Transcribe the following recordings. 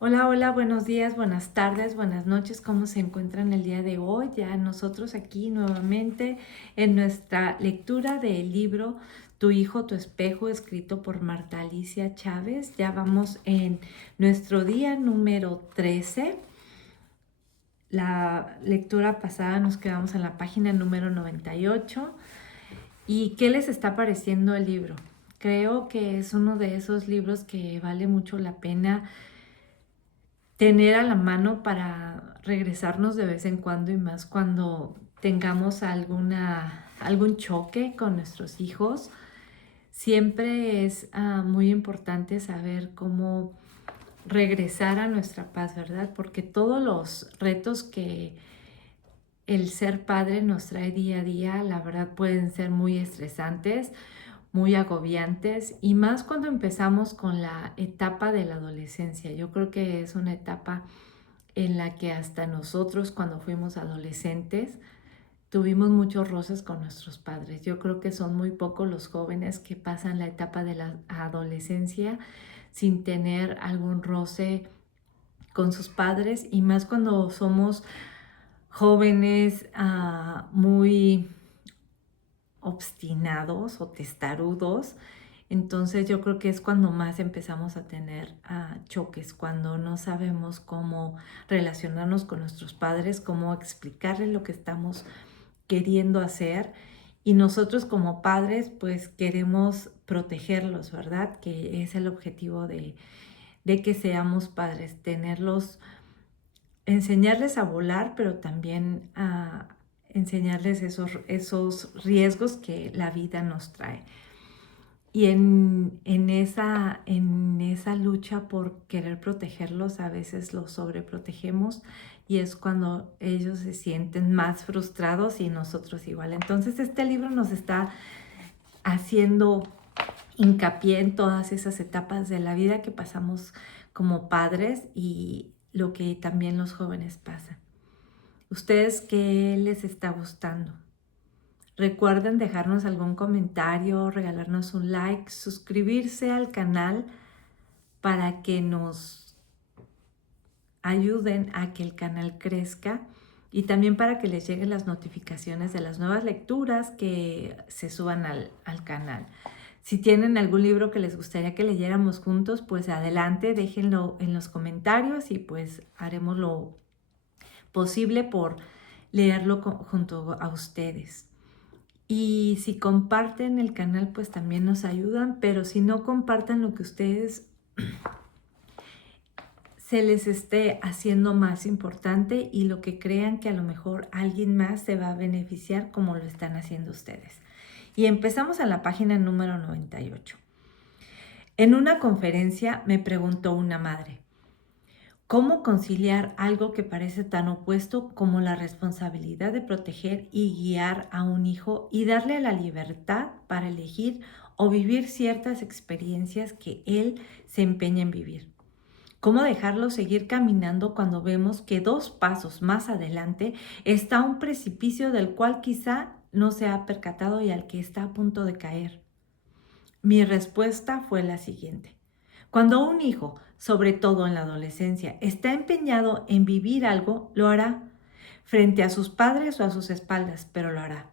Hola, hola, buenos días, buenas tardes, buenas noches. ¿Cómo se encuentran el día de hoy? Ya nosotros aquí nuevamente en nuestra lectura del libro Tu hijo, tu espejo, escrito por Marta Alicia Chávez. Ya vamos en nuestro día número 13. La lectura pasada nos quedamos en la página número 98. ¿Y qué les está pareciendo el libro? Creo que es uno de esos libros que vale mucho la pena tener a la mano para regresarnos de vez en cuando y más cuando tengamos algún choque con nuestros hijos. Siempre es muy importante saber cómo regresar a nuestra paz, ¿verdad? Porque todos los retos que el ser padre nos trae día a día, la verdad pueden ser muy estresantes, muy agobiantes y más cuando empezamos con la etapa de la adolescencia. Yo creo que es una etapa en la que hasta nosotros cuando fuimos adolescentes tuvimos muchos roces con nuestros padres. Yo creo que son muy pocos los jóvenes que pasan la etapa de la adolescencia sin tener algún roce con sus padres y más cuando somos jóvenes muy obstinados o testarudos. Entonces yo creo que es cuando más empezamos a tener choques, cuando no sabemos cómo relacionarnos con nuestros padres, cómo explicarles lo que estamos queriendo hacer. Y nosotros como padres pues queremos protegerlos, ¿verdad? Que es el objetivo de que seamos padres, tenerlos, enseñarles a volar, pero también a enseñarles esos riesgos que la vida nos trae. Y en esa lucha por querer protegerlos, a veces los sobreprotegemos y es cuando ellos se sienten más frustrados y nosotros igual. Entonces este libro nos está haciendo hincapié en todas esas etapas de la vida que pasamos como padres y lo que también los jóvenes pasan. ¿Ustedes qué les está gustando? Recuerden dejarnos algún comentario, regalarnos un like, suscribirse al canal para que nos ayuden a que el canal crezca y también para que les lleguen las notificaciones de las nuevas lecturas que se suban al canal. Si tienen algún libro que les gustaría que leyéramos juntos, pues adelante, déjenlo en los comentarios y pues haremos lo posible por leerlo junto a ustedes. Y si comparten el canal, pues también nos ayudan, pero si no compartan lo que ustedes se les esté haciendo más importante y lo que crean que a lo mejor alguien más se va a beneficiar como lo están haciendo ustedes. Y empezamos a la página número 98. En una conferencia me preguntó una madre, ¿cómo conciliar algo que parece tan opuesto como la responsabilidad de proteger y guiar a un hijo y darle la libertad para elegir o vivir ciertas experiencias que él se empeña en vivir? ¿Cómo dejarlo seguir caminando cuando vemos que 2 pasos más adelante está un precipicio del cual quizá no se ha percatado y al que está a punto de caer? Mi respuesta fue la siguiente. Cuando un hijo, sobre todo en la adolescencia, está empeñado en vivir algo, lo hará, frente a sus padres o a sus espaldas, pero lo hará.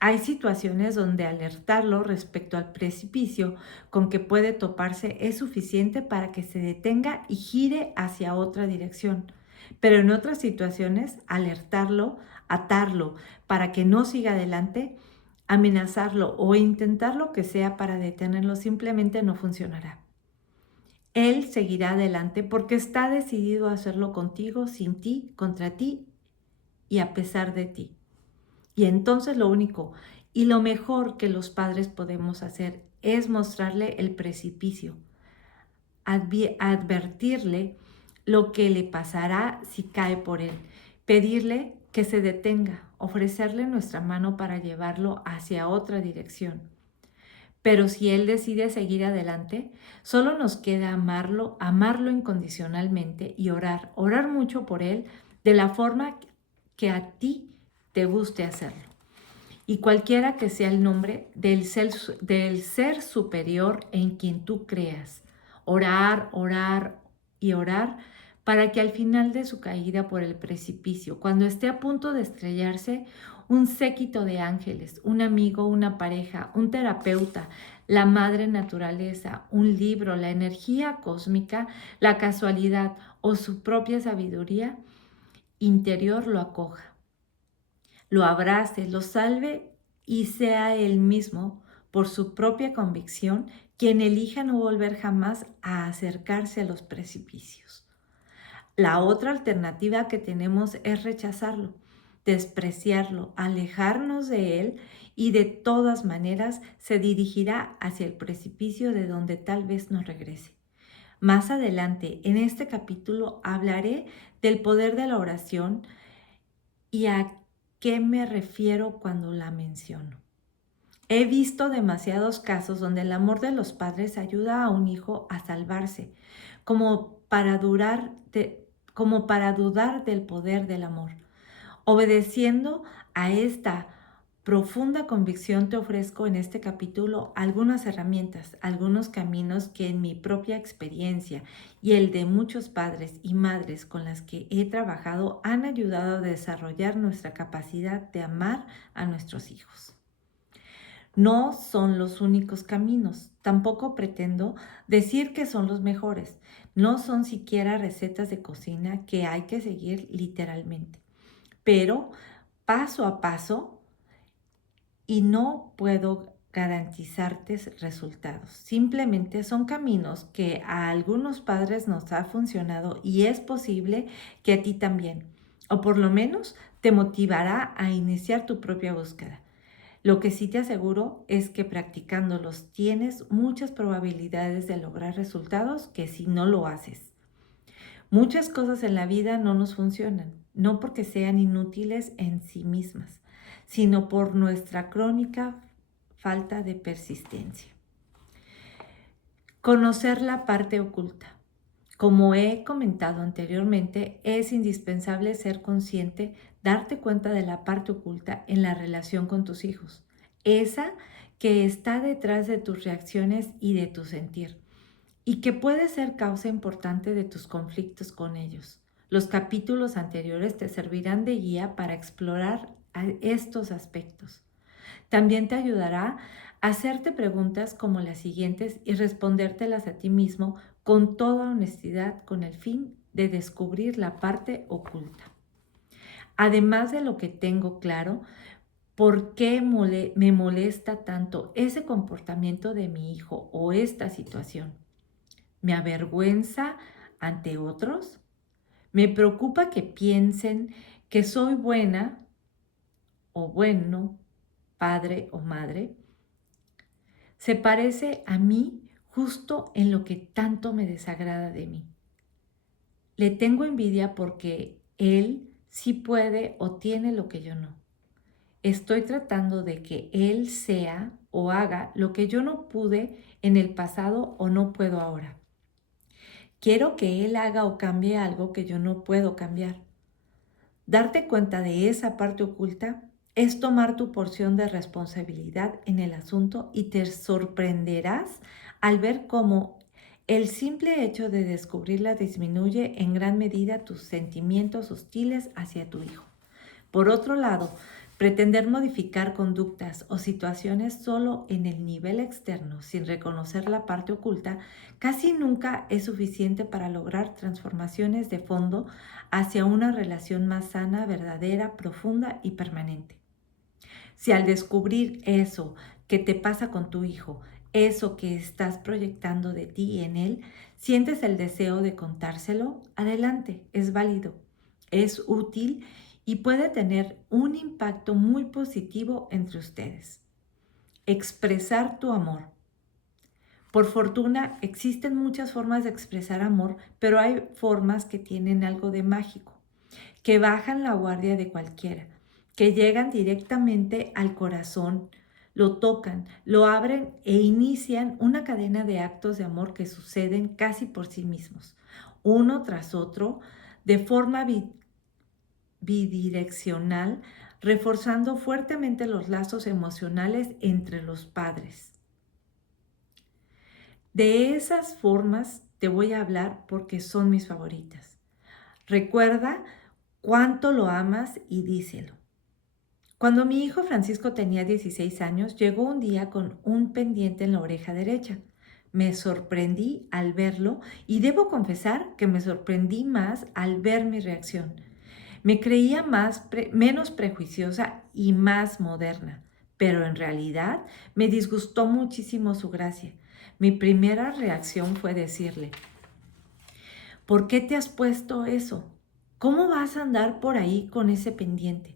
Hay situaciones donde alertarlo respecto al precipicio con que puede toparse es suficiente para que se detenga y gire hacia otra dirección. Pero en otras situaciones, alertarlo, atarlo para que no siga adelante, amenazarlo o intentar lo que sea para detenerlo simplemente no funcionará. Él seguirá adelante porque está decidido a hacerlo contigo, sin ti, contra ti y a pesar de ti. Y entonces lo único y lo mejor que los padres podemos hacer es mostrarle el precipicio, advertirle lo que le pasará si cae por él, pedirle que se detenga, ofrecerle nuestra mano para llevarlo hacia otra dirección. Pero si él decide seguir adelante, solo nos queda amarlo, amarlo incondicionalmente y orar mucho por él de la forma que a ti te guste hacerlo. Y cualquiera que sea el nombre del ser superior en quien tú creas. Orar, orar, y orar para que al final de su caída por el precipicio, cuando esté a punto de estrellarse, un séquito de ángeles, un amigo, una pareja, un terapeuta, la madre naturaleza, un libro, la energía cósmica, la casualidad o su propia sabiduría interior lo acoja, lo abrace, lo salve y sea él mismo, por su propia convicción, quien elija no volver jamás a acercarse a los precipicios. La otra alternativa que tenemos es rechazarlo, despreciarlo, alejarnos de él y de todas maneras se dirigirá hacia el precipicio de donde tal vez no regrese. Más adelante en este capítulo hablaré del poder de la oración y a qué me refiero cuando la menciono. He visto demasiados casos donde el amor de los padres ayuda a un hijo a salvarse, como para como para dudar del poder del amor. Obedeciendo a esta profunda convicción, te ofrezco en este capítulo algunas herramientas, algunos caminos que en mi propia experiencia y el de muchos padres y madres con las que he trabajado han ayudado a desarrollar nuestra capacidad de amar a nuestros hijos. No son los únicos caminos, tampoco pretendo decir que son los mejores, no son siquiera recetas de cocina que hay que seguir literalmente, pero paso a paso y no puedo garantizarte resultados. Simplemente son caminos que a algunos padres nos ha funcionado y es posible que a ti también, o por lo menos te motivará a iniciar tu propia búsqueda. Lo que sí te aseguro es que practicándolos tienes muchas probabilidades de lograr resultados que si no lo haces. Muchas cosas en la vida no nos funcionan, no porque sean inútiles en sí mismas, sino por nuestra crónica falta de persistencia. Conocer la parte oculta. Como he comentado anteriormente, es indispensable ser consciente, darte cuenta de la parte oculta en la relación con tus hijos, esa que está detrás de tus reacciones y de tu sentir, y que puede ser causa importante de tus conflictos con ellos. Los capítulos anteriores te servirán de guía para explorar estos aspectos. También te ayudará a hacerte preguntas como las siguientes y respondértelas a ti mismo con toda honestidad con el fin de descubrir la parte oculta. Además de lo que tengo claro, ¿por qué me molesta tanto ese comportamiento de mi hijo o esta situación? ¿Me avergüenza ante otros? ¿Me preocupa que piensen que soy buena o bueno, padre o madre? Se parece a mí justo en lo que tanto me desagrada de mí. Le tengo envidia porque él sí puede o tiene lo que yo no. Estoy tratando de que él sea o haga lo que yo no pude en el pasado o no puedo ahora. Quiero que él haga o cambie algo que yo no puedo cambiar. Darte cuenta de esa parte oculta es tomar tu porción de responsabilidad en el asunto y te sorprenderás al ver cómo el simple hecho de descubrirla disminuye en gran medida tus sentimientos hostiles hacia tu hijo. Por otro lado, pretender modificar conductas o situaciones solo en el nivel externo sin reconocer la parte oculta casi nunca es suficiente para lograr transformaciones de fondo hacia una relación más sana, verdadera, profunda y permanente. Si al descubrir eso que te pasa con tu hijo, eso que estás proyectando de ti en él, sientes el deseo de contárselo, adelante, es válido, es útil y puede tener un impacto muy positivo entre ustedes. Expresar tu amor. Por fortuna, existen muchas formas de expresar amor, pero hay formas que tienen algo de mágico, que bajan la guardia de cualquiera, que llegan directamente al corazón, lo tocan, lo abren e inician una cadena de actos de amor que suceden casi por sí mismos, uno tras otro, de forma bidireccional, reforzando fuertemente los lazos emocionales entre los padres. De esas formas te voy a hablar porque son mis favoritas. Recuerda cuánto lo amas y díselo. Cuando mi hijo Francisco tenía 16 años, llegó un día con un pendiente en la oreja derecha. Me sorprendí al verlo y debo confesar que me sorprendí más al ver mi reacción. Me creía menos prejuiciosa y más moderna, pero en realidad me disgustó muchísimo su gracia. Mi primera reacción fue decirle, ¿por qué te has puesto eso? ¿Cómo vas a andar por ahí con ese pendiente?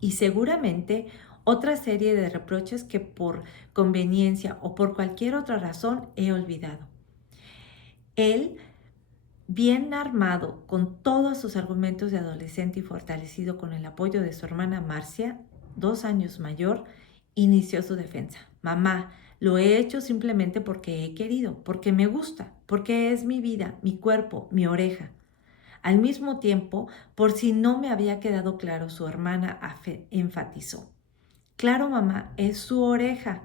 Y seguramente otra serie de reproches que por conveniencia o por cualquier otra razón he olvidado. Él, bien armado con todos sus argumentos de adolescente y fortalecido con el apoyo de su hermana Marcia, 2 años mayor, inició su defensa. Mamá, lo he hecho simplemente porque he querido, porque me gusta, porque es mi vida, mi cuerpo, mi oreja. Al mismo tiempo, por si no me había quedado claro, su hermana enfatizó. Claro, mamá, es su oreja.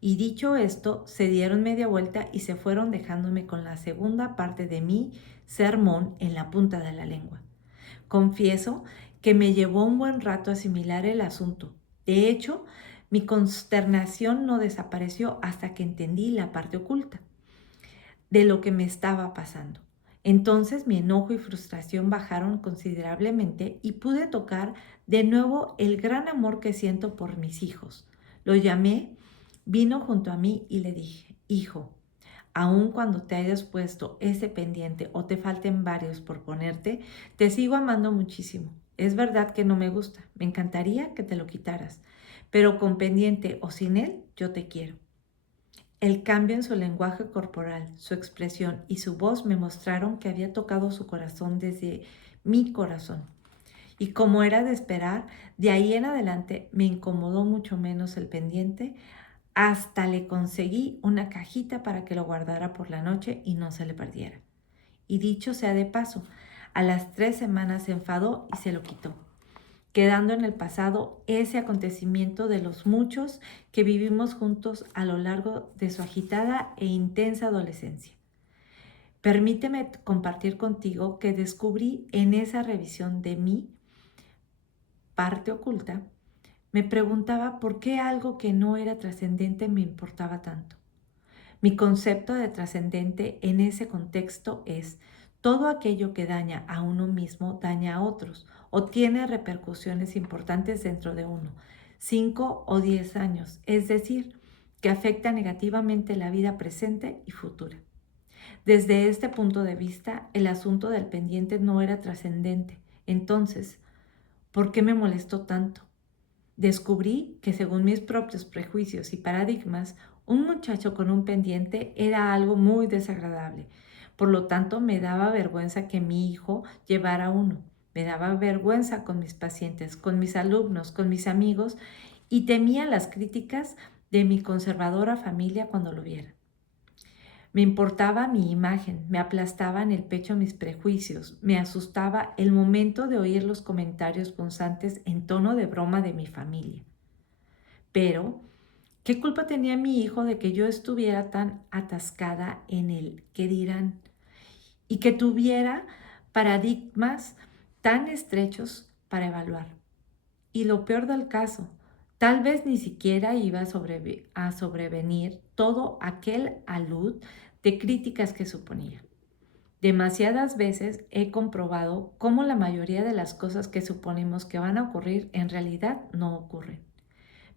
Y dicho esto, se dieron media vuelta y se fueron dejándome con la segunda parte de mi sermón en la punta de la lengua. Confieso que me llevó un buen rato asimilar el asunto. De hecho, mi consternación no desapareció hasta que entendí la parte oculta de lo que me estaba pasando. Entonces mi enojo y frustración bajaron considerablemente y pude tocar de nuevo el gran amor que siento por mis hijos. Lo llamé, vino junto a mí y le dije, hijo, aun cuando te hayas puesto ese pendiente o te falten varios por ponerte, te sigo amando muchísimo. Es verdad que no me gusta, me encantaría que te lo quitaras, pero con pendiente o sin él, yo te quiero. El cambio en su lenguaje corporal, su expresión y su voz me mostraron que había tocado su corazón desde mi corazón. Y como era de esperar, de ahí en adelante me incomodó mucho menos el pendiente. Hasta le conseguí una cajita para que lo guardara por la noche y no se le perdiera. Y dicho sea de paso, a las 3 semanas se enfadó y se lo quitó, quedando en el pasado ese acontecimiento de los muchos que vivimos juntos a lo largo de su agitada e intensa adolescencia. Permíteme compartir contigo que descubrí en esa revisión de mi parte oculta, me preguntaba por qué algo que no era trascendente me importaba tanto. Mi concepto de trascendente en ese contexto es todo aquello que daña a uno mismo daña a otros o tiene repercusiones importantes dentro de uno, 5 o 10 años, es decir, que afecta negativamente la vida presente y futura. Desde este punto de vista, el asunto del pendiente no era trascendente. Entonces, ¿por qué me molestó tanto? Descubrí que según mis propios prejuicios y paradigmas, un muchacho con un pendiente era algo muy desagradable. Por lo tanto, me daba vergüenza que mi hijo llevara uno. Me daba vergüenza con mis pacientes, con mis alumnos, con mis amigos y temía las críticas de mi conservadora familia cuando lo viera. Me importaba mi imagen, me aplastaba en el pecho mis prejuicios, me asustaba el momento de oír los comentarios punzantes en tono de broma de mi familia. Pero, ¿qué culpa tenía mi hijo de que yo estuviera tan atascada en el qué dirán y que tuviera paradigmas tan estrechos para evaluar? Y lo peor del caso, tal vez ni siquiera iba a sobrevenir todo aquel alud de críticas que suponía. Demasiadas veces he comprobado cómo la mayoría de las cosas que suponemos que van a ocurrir en realidad no ocurren.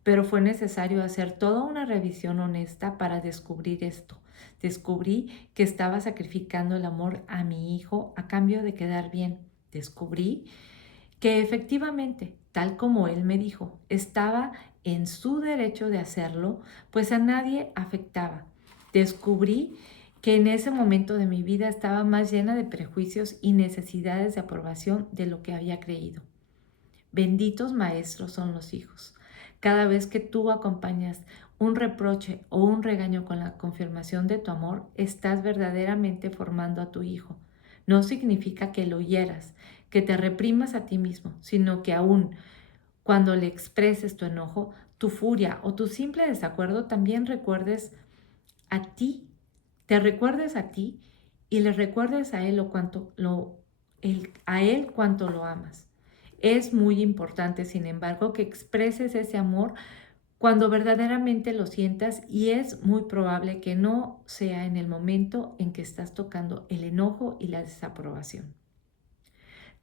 Pero fue necesario hacer toda una revisión honesta para descubrir esto. Descubrí que estaba sacrificando el amor a mi hijo a cambio de quedar bien. Descubrí que efectivamente, tal como él me dijo, estaba en su derecho de hacerlo, pues a nadie afectaba. Descubrí que en ese momento de mi vida estaba más llena de prejuicios y necesidades de aprobación de lo que había creído. Benditos maestros son los hijos. Cada vez que tú acompañas un reproche o un regaño con la confirmación de tu amor, estás verdaderamente formando a tu hijo. No significa que lo hieras, que te reprimas a ti mismo, sino que aún cuando le expreses tu enojo, tu furia o tu simple desacuerdo, también recuerdes a ti, te recuerdes a ti y le recuerdes a él a él cuánto lo amas. Es muy importante, sin embargo, que expreses ese amor cuando verdaderamente lo sientas, y es muy probable que no sea en el momento en que estás tocando el enojo y la desaprobación.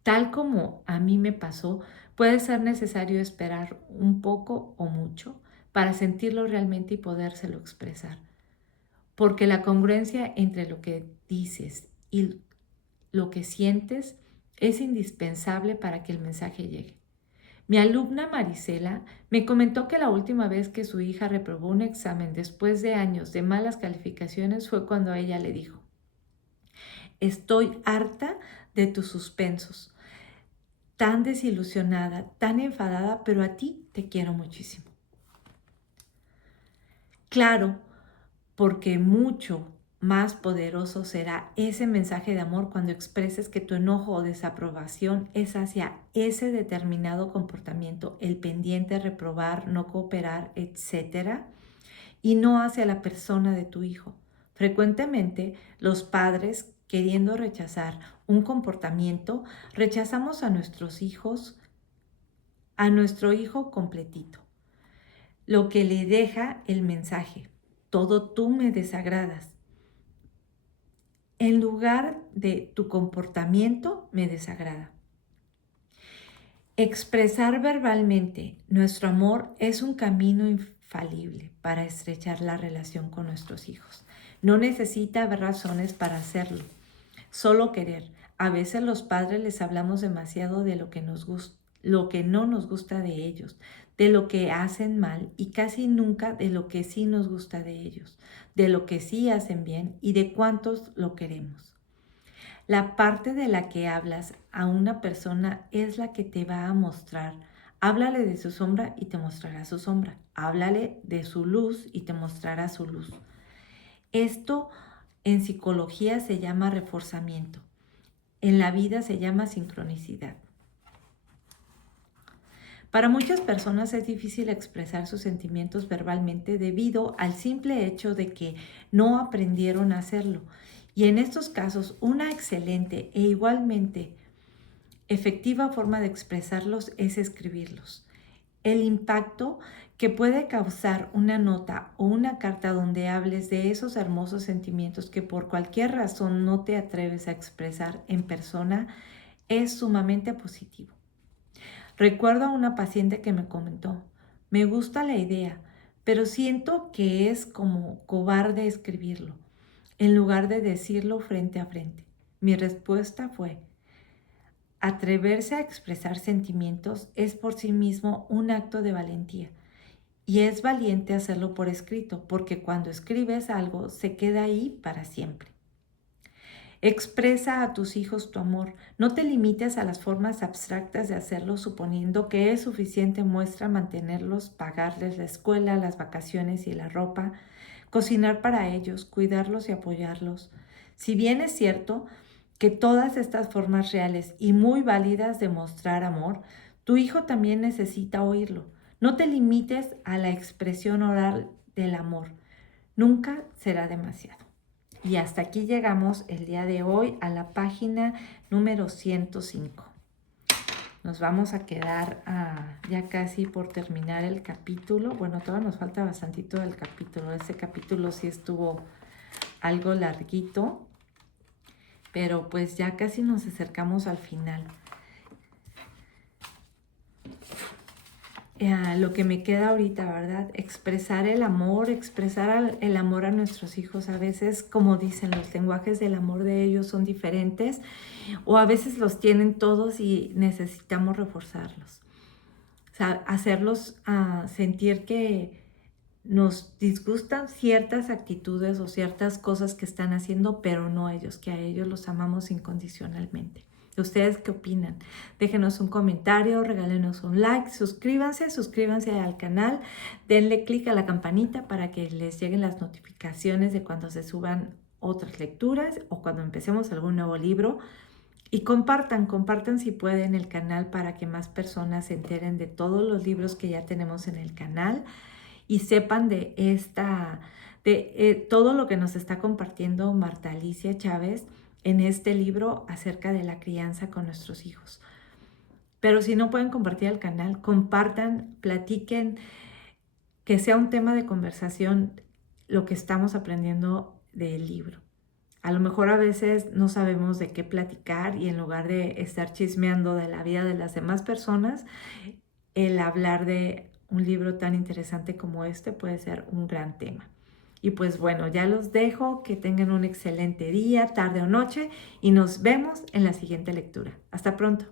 Tal como a mí me pasó, puede ser necesario esperar un poco o mucho para sentirlo realmente y podérselo expresar, porque la congruencia entre lo que dices y lo que sientes es indispensable para que el mensaje llegue. Mi alumna Marisela me comentó que la última vez que su hija reprobó un examen después de años de malas calificaciones fue cuando ella le dijo: estoy harta de tus suspensos, tan desilusionada, tan enfadada, pero a ti te quiero muchísimo. Claro, porque mucho más poderoso será ese mensaje de amor cuando expreses que tu enojo o desaprobación es hacia ese determinado comportamiento, el pendiente, reprobar, no cooperar, etcétera, y no hacia la persona de tu hijo. Frecuentemente, los padres, queriendo rechazar un comportamiento, rechazamos a nuestros hijos, a nuestro hijo completito, lo que le deja el mensaje: todo tú me desagradas. En lugar de tu comportamiento me desagrada. Expresar verbalmente nuestro amor es un camino infalible para estrechar la relación con nuestros hijos. No necesita haber razones para hacerlo, solo querer. A veces los padres les hablamos demasiado de lo que lo que no nos gusta de ellos, de lo que hacen mal, y casi nunca de lo que sí nos gusta de ellos, de lo que sí hacen bien y de cuántos lo queremos. La parte de la que hablas a una persona es la que te va a mostrar. Háblale de su sombra y te mostrará su sombra. Háblale de su luz y te mostrará su luz. Esto en psicología se llama reforzamiento. En la vida se llama sincronicidad. Para muchas personas es difícil expresar sus sentimientos verbalmente debido al simple hecho de que no aprendieron a hacerlo. Y en estos casos, una excelente e igualmente efectiva forma de expresarlos es escribirlos. El impacto que puede causar una nota o una carta donde hables de esos hermosos sentimientos que por cualquier razón no te atreves a expresar en persona es sumamente positivo. Recuerdo a una paciente que me comentó: me gusta la idea, pero siento que es como cobarde escribirlo, en lugar de decirlo frente a frente. Mi respuesta fue: atreverse a expresar sentimientos es por sí mismo un acto de valentía, y es valiente hacerlo por escrito, porque cuando escribes algo se queda ahí para siempre. Expresa a tus hijos tu amor. No te limites a las formas abstractas de hacerlo, suponiendo que es suficiente muestra mantenerlos, pagarles la escuela, las vacaciones y la ropa, cocinar para ellos, cuidarlos y apoyarlos. Si bien es cierto que todas estas formas reales y muy válidas de mostrar amor, tu hijo también necesita oírlo. No te limites a la expresión oral del amor. Nunca será demasiado. Y hasta aquí llegamos el día de hoy a la página número 105. Nos vamos a quedar ya casi por terminar el capítulo. Bueno, todavía nos falta bastantito del capítulo. Este capítulo sí estuvo algo larguito, pero pues ya casi nos acercamos al final. Lo que me queda ahorita, ¿verdad? Expresar el amor, expresar el amor a nuestros hijos. A veces, como dicen, los lenguajes del amor de ellos son diferentes, o a veces los tienen todos y necesitamos reforzarlos. O sea, hacerlos sentir que nos disgustan ciertas actitudes o ciertas cosas que están haciendo, pero no ellos, que a ellos los amamos incondicionalmente. ¿Ustedes qué opinan? Déjenos un comentario, regálenos un like, suscríbanse al canal, denle clic a la campanita para que les lleguen las notificaciones de cuando se suban otras lecturas o cuando empecemos algún nuevo libro. Y compartan si pueden el canal para que más personas se enteren de todos los libros que ya tenemos en el canal. y sepan de todo lo que nos está compartiendo Marta Alicia Chávez en este libro acerca de la crianza con nuestros hijos. Pero si no pueden compartir el canal, compartan, platiquen, que sea un tema de conversación lo que estamos aprendiendo del libro. A lo mejor a veces no sabemos de qué platicar y en lugar de estar chismeando de la vida de las demás personas, el hablar de un libro tan interesante como este puede ser un gran tema. Y pues bueno, ya los dejo, que tengan un excelente día, tarde o noche y nos vemos en la siguiente lectura. Hasta pronto.